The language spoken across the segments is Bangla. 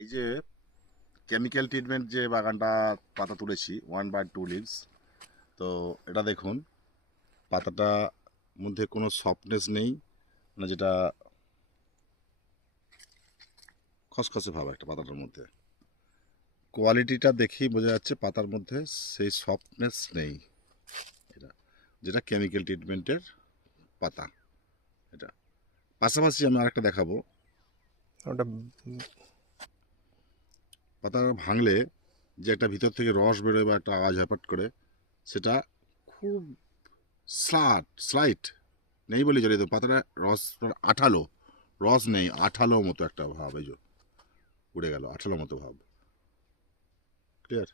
এই যে কেমিক্যাল ট্রিটমেন্ট যে বাগানটা পাতা তুলেছি 1/2 লিভস, তো এটা দেখুন পাতাটা মধ্যে কোনো সফটনেস নেই, মানে যেটা খসখসে ভাব একটা পাতাটার মধ্যে। কোয়ালিটিটা দেখেই বোঝা যাচ্ছে পাতার মধ্যে সেই সফটনেস নেই, এটা যেটা কেমিক্যাল ট্রিটমেন্টের পাতা। এটা পাশাপাশি আমি আরেকটা দেখাবো। ওটা পাতা ভাঙলে যে একটা ভিতর থেকে রস বেরোয় বা একটা আওয়াজ হ্যাপাট করে, সেটা খুব স্লাইট নেই বলে চলে। তো পাতাটা রস আঠালো, রস নেই, আঠালো মতো একটা ভাব, এই যে উড়ে গেল আঠালো মতো ভাব। ক্লিয়ার?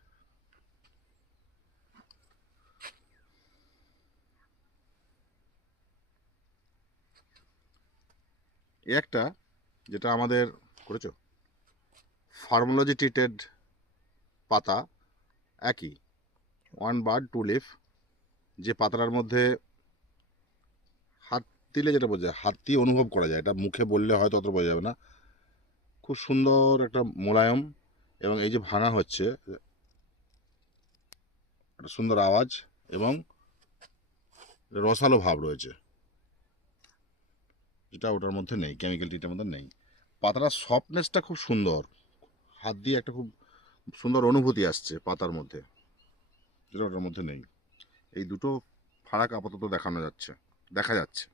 একটা যেটা আমাদের করেছো ফার্মোলজি ট্রিটেড পাতা, একই 1/2 লিফ, যে পাতাটার মধ্যে হাত দিলে যেটা বোঝা যায়, হাত দিয়ে অনুভব করা যায়, এটা মুখে বললে হয়তো অত বোঝা যাবে না। খুব সুন্দর একটা মোলায়েম, এবং এই যে ভাঙা হচ্ছে একটা সুন্দর আওয়াজ, এবং রসালো ভাব রয়েছে, যেটা ওটার মধ্যে নেই, কেমিক্যাল ট্রিটের মধ্যে নেই। পাতাটার সফটনেসটা খুব সুন্দর, হাত দিয়ে একটা খুব সুন্দর অনুভূতি আসছে পাতার মধ্যে, যেটা ওটার মধ্যে নেই। এই দুটো ফারাক আপাতত দেখা যাচ্ছে।